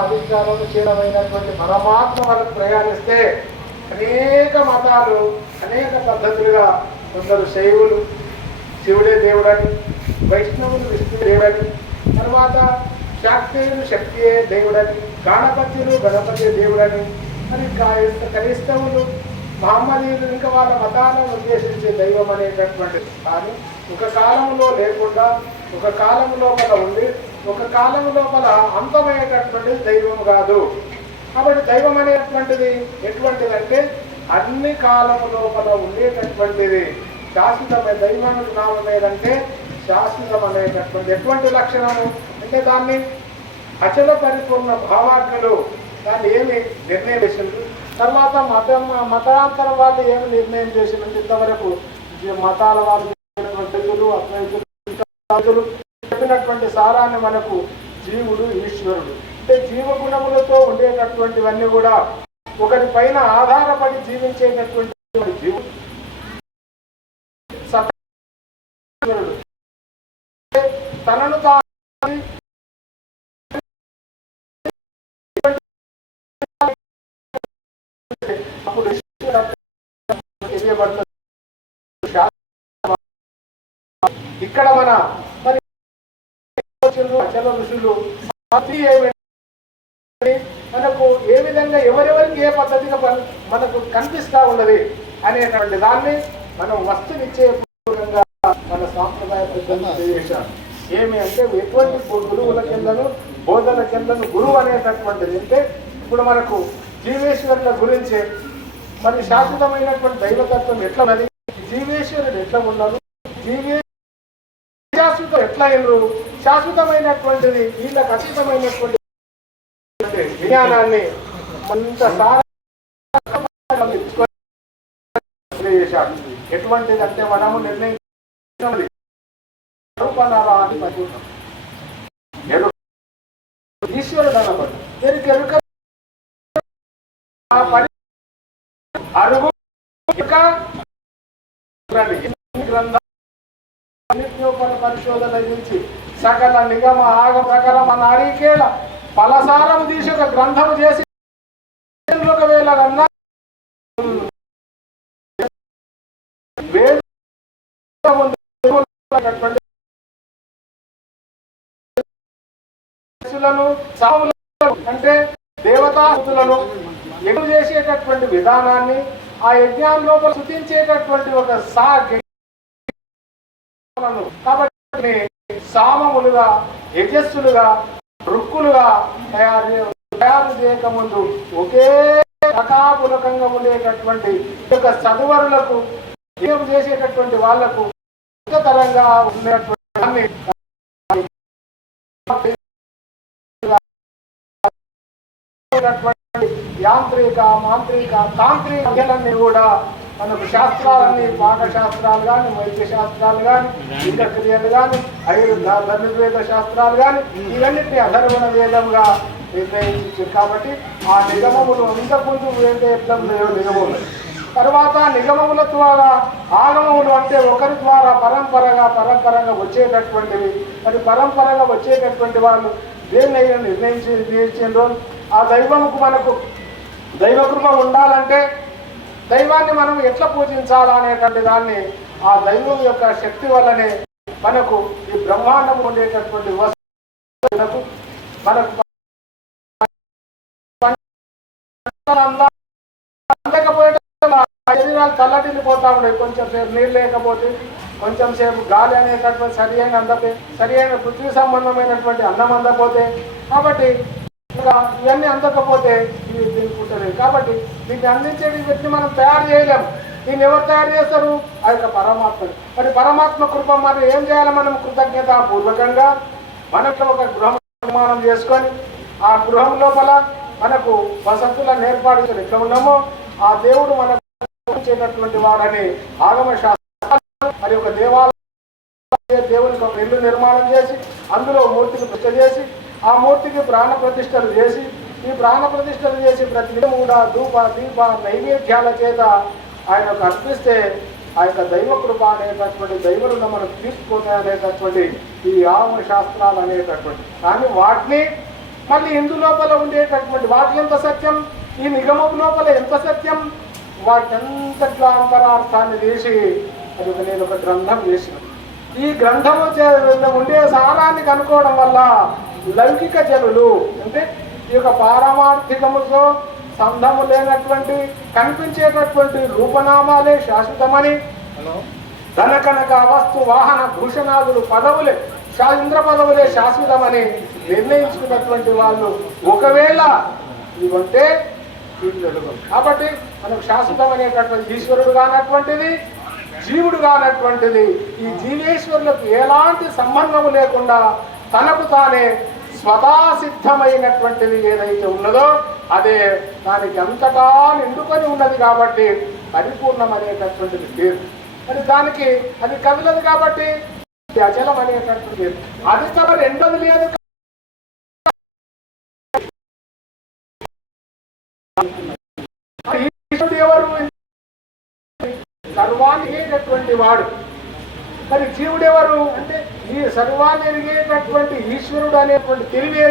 అధికారం చేయడమైనటువంటి పరమాత్మ వరకు ప్రయాణిస్తే అనేక మతాలు అనేక పద్ధతులుగా కొందరు శైవులు శివుడే దేవుడని వైష్ణవులు విష్ణు దేవుడని తర్వాత శాక్తేయులు శక్తియే దేవుడని గాణపతులు గణపతి దేవుడని మరి క్రైస్తవులు మహమ్మదీయులు ఇంకా వాళ్ళ మతాలను ఉద్దేశించే దైవం అనేటటువంటిది. కానీ ఒక కాలంలో లేకుండా ఒక కాలంలో లోపల ఉండి ఒక కాలం లోపల అంతమయ్యేటటువంటిది దైవం కాదు. కాబట్టి దైవం అనేటువంటిది ఎటువంటిదంటే అన్ని కాలము లోపల ఉండేటటువంటిది. శాశ్వతమైన దైవం నామం ఏదంటే శాశ్వతం అనేటటువంటి ఎటువంటి లక్షణము? అంటే దాన్ని అచల పరిపూర్ణ భావాజ్ఞలు దాన్ని ఏమి నిర్ణయం చేసింది తర్వాత మతం మతాంతరం వాళ్ళు ఏమి నిర్ణయం చేసినట్టు ఇంతవరకు మతాల వాళ్ళు తెలుగులు తెగులు, అద్వైతులు, చెప్పినటువంటి సారాన్ని మనకు జీవుడు ఈశ్వరుడు. అంటే జీవగుణములతో ఉండేటటువంటివన్నీ కూడా ఒకరి పైన ఆధారపడి జీవించేటటువంటి జీవుడు. తనను తాను అప్పుడు తెలియబడుతుంది. ఇక్కడ మన మరి ఋషులు, ఋషులు మనకు ఏ విధంగా ఎవరెవరికి ఏ పద్ధతిగా మనకు కనిపిస్తా ఉన్నది అనేటువంటి దాన్ని మనం వస్తునిచ్చే పూర్వకంగా మన సాంప్రదాయ పెద్దలు ఏమి అంటే ఎటువంటి గురువుల కిందను బోధన కిందను గురువు అనేటటువంటిది అంటే ఇప్పుడు మనకు జీవేశ్వరుల గురించి మరి శాశ్వతమైనటువంటి దైవతత్వం ఎట్లా ఉన్నది? జీవేశ్వరుడు ఎట్లా ఉన్నారు జీవే శాశ్వతం ఎట్లా అయినరు? శాశ్వతమైనటువంటిది వీళ్ళకి అతీతమైనటువంటి విజ్ఞానాన్ని అంత తెలియజేశాడు ఎటువంటిది అంటే మనము నిర్ణయించాలి ఈశ్వరుడు అనబడు ఎరుక ఎరుక అరుగు ఇక పరిశోధన గురించి సకల నిగమ ఆగ ప్రకారం నారీకేళ ఫలసారం తీసి ఒక గ్రంథం చేసి ఒకవేళ కన్నా అంటే దేవతాస్తులను ఎగురు చేసేటటువంటి విధానాన్ని ఆ యజ్ఞాల లోపల శృతించేటటువంటి ఒక సా కాబట్టి సామములుగా యజస్సులుగా రుక్కులుగా తయారు తయారు చేయకముందు ఒకే కథాపులకంగా ఉండేటటువంటి యొక్క చదువరులకు ఏం చేసేటటువంటి వాళ్ళకు తరంగా ఉండేటువంటి యాంత్రిక మాంత్రిక తాంత్రిక కూడా మనకు శాస్త్రాలన్నీ పాక శాస్త్రాలు కానీ వైద్య శాస్త్రాలు కానీ లింగ క్రియలు కానీ ఐదు శాస్త్రాలు కానీ ఇవన్నిటిని అధర్వణ వేదంగా నిర్ణయించారు. కాబట్టి ఆ నిగమములు అంతకుముందు వేదే ఎట్లా నిగమములు. తర్వాత నిగమముల ద్వారా ఆగమములు అంటే ఒకరి ద్వారా పరంపరగా పరంపరగా వచ్చేటటువంటివి. మరి పరంపరగా వచ్చేటటువంటి వాళ్ళు దేన్నైనా నిర్ణయించి నిర్ణయించారు ఆ దైవముకు మనకు దైవకృప ఉండాలంటే దైవాన్ని మనం ఎట్లా పూజించాలా అనేటువంటి దాన్ని ఆ దైవం యొక్క శక్తి వల్లనే మనకు ఈ బ్రహ్మాండం ఉండేటటువంటి వస్తువులకు మనకు అందకపోయేట శరీరాలు తల్లటిల్లిపోతా ఉన్నాయి. కొంచెం సేపు నీళ్ళు లేకపోతే కొంచెం సేపు గాలి అనేటటువంటి సరి అయిన అందతే సరి అయిన పృథ్వీ సంబంధమైనటువంటి అన్నం అందకపోతే కాబట్టి ఇంకా ఇవన్నీ అందకపోతే ఇవి దీనికి పుట్టలేదు కాబట్టి దీన్ని అందించే వ్యక్తి మనం తయారు చేయలేము దీన్ని ఎవరు తయారు చేస్తారు? ఆ యొక్క పరమాత్మ మరి పరమాత్మ కృప మరి ఏం చేయాలి మనం కృతజ్ఞత పూర్వకంగా మనకు ఒక గృహం నిర్మాణం చేసుకొని ఆ గృహం లోపల మనకు వసతులను ఏర్పాటు చేసి ఎట్లా ఉన్నామో ఆ దేవుడు మనకు చేసినటువంటి వాడని ఆగమ శాస్త్రాలు మరి ఒక దేవాలయ దేవునికి ఒక ఇల్లు నిర్మాణం చేసి అందులో మూర్తిని ప్రతిష్ట చేసి ఆ మూర్తికి ప్రాణ ప్రతిష్టలు చేసి ఈ ప్రాణ ప్రతిష్టలు చేసి ప్రతి కూడా ధూప దీప నైవేద్యాల చేత ఆయనకు అర్పిస్తే ఆ యొక్క దైవ కృప అనేటటువంటి దైవ మనం తీసుకునే అనేటటువంటి ఈ ఆమ శాస్త్రాలు అనేటటువంటి. కానీ వాటిని మళ్ళీ ఇందు లోపల ఉండేటటువంటి వాటి ఎంత సత్యం? ఈ నిగమం లోపల ఎంత సత్యం? వాటంతట్లో అంతరార్థాన్ని తీసి అది ఒక నేను ఒక గ్రంథం చేసిన. ఈ గ్రంథము చే- ఉండే సారాన్ని కనుక్కోవడం వల్ల లౌకిక జనులు అంటే ఈ యొక్క పారమార్థికముతో సంధము లేనటువంటి కనిపించేటటువంటి రూపనామాలే శాశ్వతమని ధన కనక వస్తు వాహన భూషణాదులు పదవులే ఇంద్ర పదవులే శాశ్వతమని నిర్ణయించుకున్నటువంటి వాళ్ళు ఒకవేళ ఇవంటే. కాబట్టి మనకు శాశ్వతం అనేటటువంటి ఈశ్వరుడు కానటువంటిది జీవుడు కానటువంటిది ఈ జీవేశ్వరులకు ఎలాంటి సంబంధము లేకుండా తనకు తానే స్వతాసిద్ధమైనటువంటిది ఏదైతే ఉన్నదో అదే దానికి అంతటా నిండుకొని ఉన్నది కాబట్టి పరిపూర్ణం అనేటటువంటిది పేరు మరి దానికి అది కదలదు కాబట్టి అచలం అనేటటువంటి పేరు అది తమ రెండోది లేదు ఎవరు? సర్వాన్ని వాడు. మరి జీవుడు ఎవరు? అంటే ఈ సర్వాన్ని ఎరిగేటటువంటి ఈశ్వరుడు అనేటువంటి తెలివి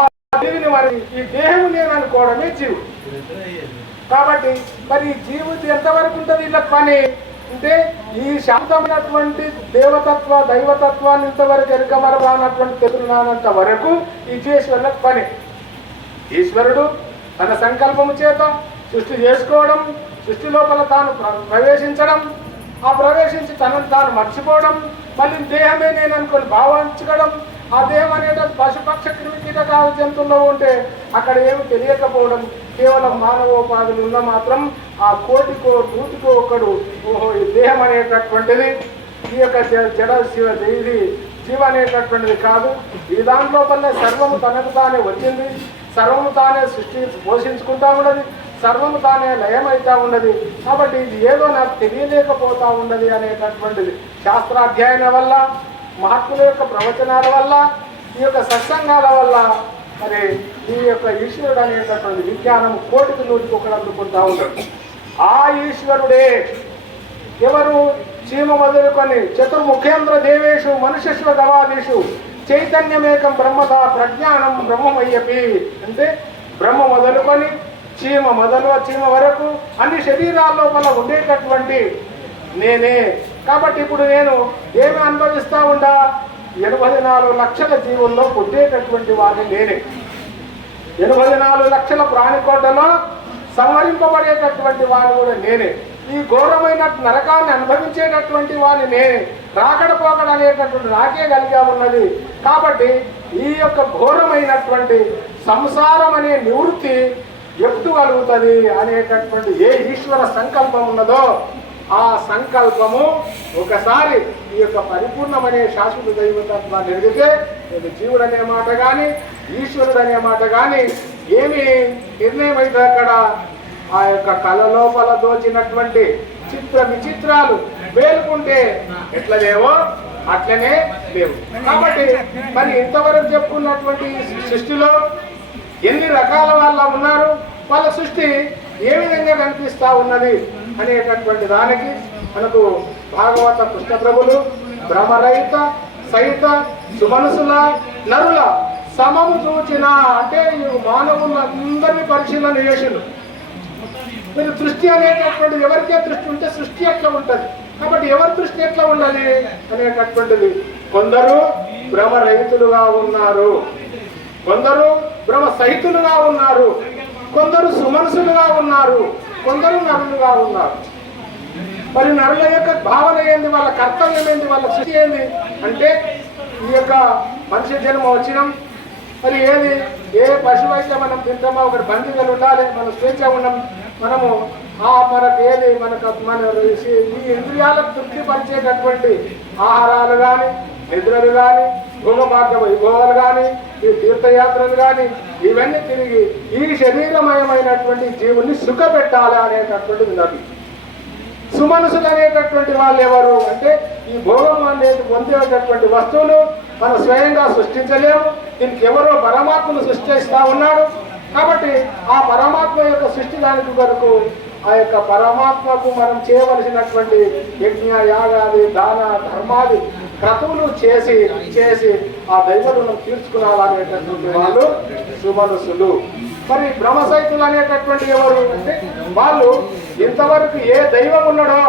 ఆ తెలివిని మరి ఈ దేహం నేను అనుకోవడమే జీవు కాబట్టి మరి ఈ ఎంతవరకు ఉంటుంది ఇలా పని? అంటే ఈ శాంతమైనటువంటి దేవతత్వ దైవతత్వాన్ని ఇంతవరకు ఎరగమరబానటువంటి తెలుగునానంత వరకు ఈ జీశ్వరులకు పని. ఈశ్వరుడు తన సంకల్పము చేత సృష్టి చేసుకోవడం సృష్టి లోపల తాను ప్ర- ప్రవేశించడం ఆ ప్రవేశించి తనను తాను మర్చిపోవడం మళ్ళీ దేహమే నేను అనుకోని. భావించడం ఆ దేహం అనేది పశుపక్ష క్రిమి కీటకాల జంతువుల్లో ఉంటే అక్కడ ఏమి తెలియకపోవడం కేవలం మానవోపాధులు ఉన్న మాత్రం ఆ కోటికో నూటికో ఒకడు ఓహో ఈ దేహం అనేటటువంటిది ఈ యొక్క జడ శివ ఇది జీవ అనేటటువంటిది కాదు. ఈ దాంట్లో వల్ల సర్వము తనకు తానే వచ్చింది. సర్వము తానే సృష్టి పోషించుకుంటా ఉన్నది. సర్వము తానే లయమైతా ఉన్నది. కాబట్టి ఇది ఏదో నాకు తెలియలేకపోతా ఉన్నది అనేటటువంటిది. శాస్త్రాధ్యయన వల్ల మహాత్ముల యొక్క ప్రవచనాల వల్ల ఈ యొక్క సత్సంగాల వల్ల మరి ఈ యొక్క ఈశ్వరుడు అనేటటువంటి విజ్ఞానం కోటికి నూటికి ఒకడు అందుకుంటా ఉన్నాడు. ఆ ఈశ్వరుడే ఎవరు? చీమ మొదలుకొని చతుర్ముఖేంద్ర దేవేషు మనుష్యశ్వ గవాదీషు చైతన్యమేకం బ్రహ్మత ప్రజ్ఞానం బ్రహ్మమయ్యపి అంటే బ్రహ్మ మొదలుకొని చీమ మొదలు చీమ వరకు అన్ని శరీరాల లోపల ఉండేటటువంటి నేనే. కాబట్టి ఇప్పుడు నేను ఏమి అనుభవిస్తా ఉండా? ఎనభై నాలుగు లక్షల జీవుల్లో పుట్టేటటువంటి వాడిని నేనే. ఎనభై నాలుగు లక్షల ప్రాణికోటలో సంహరింపబడేటటువంటి వాడు కూడా నేనే. ఈ ఘోరమైన నరకాన్ని అనుభవించేటటువంటి వాడిని నేనే. రాకడపోకడ అనేటటువంటి నాకే కలిగా ఉన్నది. కాబట్టి ఈ యొక్క ఘోరమైనటువంటి సంసారం అనే నివృత్తి ఎప్పుడు అనేటటువంటి ఏ ఈశ్వర సంకల్పం ఉన్నదో ఆ సంకల్పము ఒకసారి ఈ యొక్క పరిపూర్ణమనే శాశ్వత దైవతత్వాన్ని ఎదిగితే ఇది జీవుడు అనే మాట కానీ ఈశ్వరుడు అనే మాట కానీ ఏమి నిర్ణయం అయితే అక్కడ ఆ యొక్క కళ లోపల దోచినటువంటి చిత్ర విచిత్రాలు వేలుకుంటే ఎట్లా లేవో అట్లనే లేవు. కాబట్టి మరి ఇంతవరకు చెప్పుకున్నటువంటి సృష్టిలో ఎన్ని రకాల వాళ్ళ ఉన్నారు? వాళ్ళ సృష్టి ఏ విధంగా కనిపిస్తా ఉన్నది అనేటటువంటి దానికి మనకు భాగవత కృష్ణప్రభులు భ్రమరహిత సహిత సుమనుసుల నరుల సమము చూచిన అంటే మానవులందరినీ పరిశీలన చేసిండు. మీరు దృష్టి అనేటటువంటి ఎవరికే దృష్టి ఉంటే సృష్టి ఎట్లా ఉంటుంది? కాబట్టి ఎవరి దృష్టి ఎట్లా ఉండాలి అనేటటువంటిది కొందరు భ్రమరహితులుగా ఉన్నారు. కొందరు భ్రమ సహితులుగా ఉన్నారు కొందరు సుమనసులుగా ఉన్నారు కొందరు నరులుగా ఉన్నారు. మరి నరుల యొక్క భావన ఏంది? వాళ్ళ కర్తవ్యం ఏంది? వాళ్ళ స్థితి ఏంది? అంటే ఈ యొక్క మనిషి జన్మ వచ్చినాం. మరి ఏది? ఏ పశువు అయితే మనం తింటామో ఒకటి బంధువులు ఉండాలి మనం స్వేచ్ఛ ఉన్నాం మనము ఆ మనకు ఏది? మనకు మన ఈ ఇంద్రియాలకు తృప్తిపరిచేటటువంటి ఆహారాలు కానీ నిద్రలు కానీ భూమమార్గ వైభవాలు కానీ తీర్థయాత్రలు కానీ ఇవన్నీ తిరిగి ఈ శరీరమయమైనటువంటి జీవుని సుఖపెట్టాలి అనేటటువంటిది నది సుమనసులు అనేటటువంటి వాళ్ళు ఎవరు అంటే ఈ భోగం అనేది పొందేటటువంటి వస్తువులు మనం స్వయంగా సృష్టించలేము. దీనికి ఎవరో పరమాత్మను సృష్టిస్తా ఉన్నాడు. కాబట్టి ఆ పరమాత్మ యొక్క సృష్టి దానికి వరకు ఆ యొక్క పరమాత్మకు మనం చేయవలసినటువంటి యజ్ఞ యాగాది దాన ధర్మాది క్రతువులు చేసి చేసి ఆ దైవలను తీర్చుకురావాలనేటటువంటి వాళ్ళు సుమనుసులు. మరి బ్రహ్మసైతులు అనేటటువంటి ఎవరు అంటే వాళ్ళు ఇంతవరకు ఏ దైవం ఉన్నాడో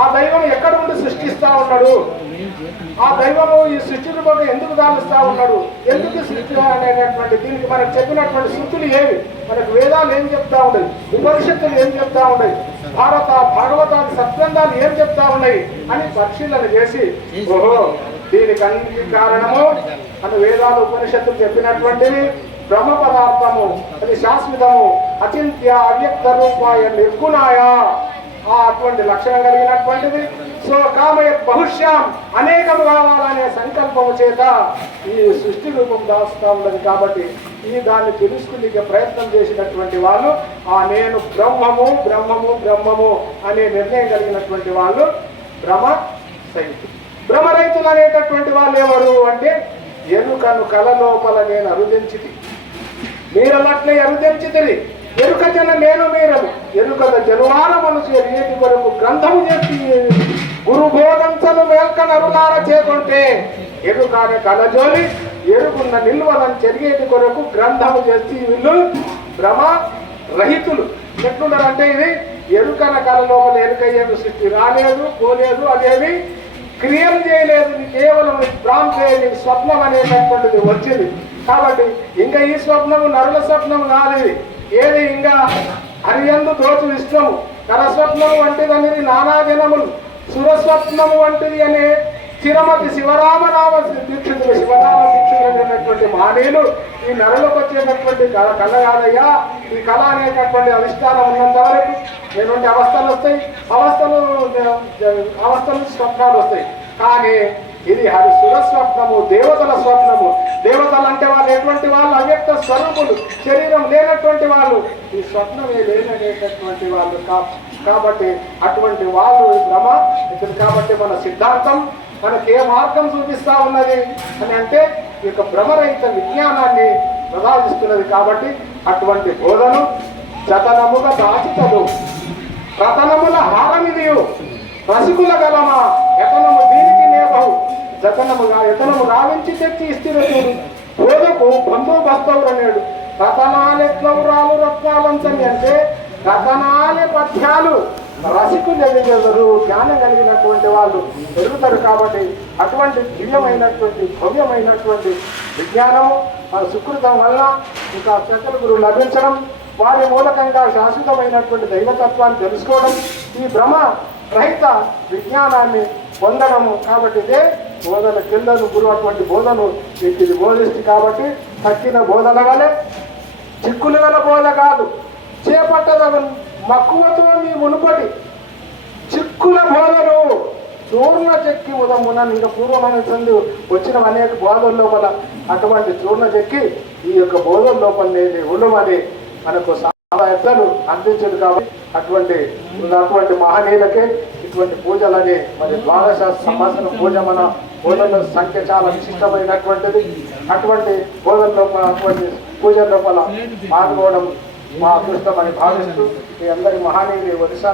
ఆ దైవం ఎక్కడ ఉండి సృష్టిస్తా ఉన్నాడు? ఆ దైవము ఈ సృష్టి రూపంలో ఎందుకు దాలుస్తా ఉన్నాడు? ఎందుకు సృష్టి అనేటటువంటి దీనికి మనకు చెప్పినటువంటి శృతులు ఏవి? మనకు వేదాలు ఏం చెప్తా ఉన్నాయి? ఉపనిషత్తులు ఏం చెప్తా ఉన్నాయి? భారత భాగవతాది సత్గ్రంథాలు ఏం చెప్తా ఉన్నాయి అని పరిశీలన చేసి ఓహో దీనికి అన్నిటి కారణము అని వేదాలు ఉపనిషత్తులు చెప్పినటువంటివి బ్రహ్మ పదార్థము అది శాశ్వతము అచింత్య అవ్యక్త రూపాయ నిర్గుణాయ. ఆ అటువంటి లక్షణం కలిగినటువంటిది. సో కామయ బహుశ్యాం అనేకం కావాలనే సంకల్పము చేత ఈ సృష్టి రూపం దాస్తా ఉన్నది కాబట్టి ఈ దాన్ని తెలుసుకునే ప్రయత్నం చేసినటువంటి వాళ్ళు ఆ నేను బ్రహ్మము బ్రహ్మము బ్రహ్మము అనే నిర్ణయం కలిగినటువంటి వాళ్ళు భ్రమ సైతులు భ్రమ రైతులు అనేటటువంటి వాళ్ళు ఎవరు అంటే ఎరుకను కల లోపల నేను అరుదించితి మీరలట్లే ఎరుదించితిరి ఎరుక జన నేను మీరలు ఎరుకల జనువార మనసు ఎరిగేటి కొరకు గ్రంథము చేసి గురు బోధంసలు మేల్క నరులార చేకుంటే ఎరుకానే కలజోలి ఎరుగున్న నిల్వలను జరిగేది కొరకు గ్రంథము చేసి వీళ్ళు భ్రమ రహితులు. ఎట్లున్నారంటే ఇది ఎరుకన కళ లోపల ఎరుకయ్యేది సృష్టి రాలేదు పోలేదు అదేవి క్రియలు చేయలేదు కేవలం భ్రాంతి నీకు స్వప్నం అనేటటువంటిది వచ్చింది. కాబట్టి ఇంకా ఈ స్వప్నము నరుల స్వప్నం కాదు ఏది ఇంకా హరియందు దోచు విశ్వము. కరస్వప్నము అనేది నానా జనములు సురస్వప్నము వంటిది అనే చిరమతి శివరామనామ దీక్షితులు శివరామ దీక్షితులైనటువంటి మహనీయులు ఈ నెలలోకి వచ్చేటటువంటి కళ కళ కాదయ్యా ఈ కళ అనేటటువంటి అధిష్టానం ఉన్నంత వరకు ఎటువంటి అవస్థలు వస్తాయి. అవస్థలు అవస్థలు స్వప్నాలు వస్తాయి. కానీ ఇది హరి సుర స్వప్నము దేవతల స్వప్నము. దేవతలు అంటే వాళ్ళు ఎటువంటి వాళ్ళు? అవ్యక్త స్వరూపులు. శరీరం లేనటువంటి వాళ్ళు. ఈ స్వప్నమే లేననేటటువంటి వాళ్ళు కా కాబట్టి అటువంటి వాళ్ళు భ్రమ ఇక్కడ కాబట్టి మన సిద్ధాంతం. మనకే ఏ మార్గం చూపిస్తా ఉన్నది అని అంటే ఈ యొక్క భ్రమరహిత విజ్ఞానాన్ని ప్రదాదిస్తున్నది కాబట్టి అటువంటి బోధను జతనముగా దాచుతదు రతనముల హారమిదియు రసికుల గలమా యతనము దీనికి నేపవు జతనముగా యతనము రావించి తెచ్చి ఇస్తున్నది బోధకు బంధుబస్తవుడు అనేడు రతనాలెట్లవురాలు రత్నాలంచని అంటే రతనాలే పథ్యాలు రసికులు ఎదిగెదరు జ్ఞానం కలిగినటువంటి వాళ్ళు పెరుగుతారు కాబట్టి అటువంటి దివ్యమైనటువంటి భవ్యమైనటువంటి విజ్ఞానము సుకృతం వల్ల ఇంకా చక్కల గురువు లభించడం వారి మూలకంగా శాశ్వతమైనటువంటి దైవతత్వాన్ని తెలుసుకోవడం ఈ భ్రమ రహిత విజ్ఞానాన్ని పొందడము. కాబట్టి ఇదే బోధన కిందను గురువు అటువంటి బోధను మీకు ఇది బోధిస్తుంది కాబట్టి తక్కిన బోధన వలె చిక్కులు గల బోధ కాదు చేపట్టదగను. మక్కువతో నీ మునుపటి చిక్కుల బోధలు చూర్ణ చెక్కి ఉదమున ఇంకా పూర్వమైనటువంటి వచ్చిన అనేక బోధల లోపల అటువంటి చూర్ణ చెక్కి ఈ యొక్క బోధల లోపల లేని ఉండమని మనకు సాయత్తలు అందించదు కాబట్టి అటువంటి అటువంటి మహనీయులకే ఇటువంటి పూజలని మరి ద్వాదశ సంవత్సరం పూజ మన బోధన సంఖ్య చాలా విశిష్టమైనటువంటిది. అటువంటి బోధన లోపల అటువంటి పూజల లోపల పాల్గొనడం మా అదృష్టం అని భావిస్తూ మీ అందరి మహానీయులు ఒడిశా